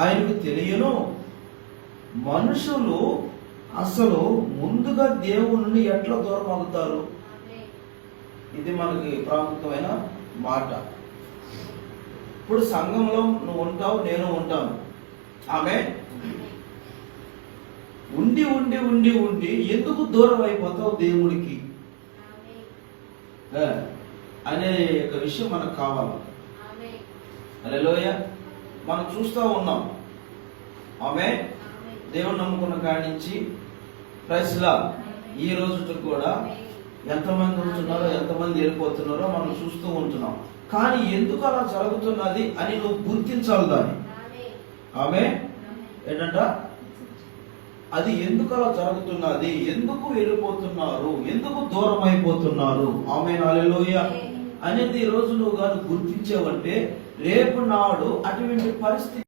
ఆయనకు తెలియను. మనుషులు అసలు ముందుగా దేవుని ఎట్లా దూరం అవుతారు? ఇది మనకి ప్రాముఖ్యమైన మాట. ఇప్పుడు సంఘంలో నువ్వు ఉంటావు నేను ఉంటాను. ఆమె ఉండి ఉండి ఉండి ఉండి ఎందుకు దూరం అయిపోతావు దేవుడికి? అనే యొక్క విషయం మనకు కావాలి. అలెలోయ మనం చూస్తూ ఉన్నాం. ఆమె దేవుని నమ్ముకున్న కాడి నుంచి ప్రైస్లా ఈ రోజుకి కూడా ఎంతమంది ఉంటున్నారో ఎంతమంది వెళ్ళిపోతున్నారో మనం చూస్తూ ఉంటున్నాం. కానీ ఎందుకు అలా జరుగుతున్నది అని నువ్వు గుర్తించాలి దాన్ని. ఆమె ఏంటంట? అది ఎందుకు అలా జరుగుతున్నది? ఎందుకు వెళ్ళిపోతున్నారు ఎందుకు దూరం అయిపోతున్నారు ఆమె నాలులోయ అనేది ఈ రోజు నువ్వు కానీ గుర్తించావంటే రేపు నాడు అటువంటి పరిస్థితి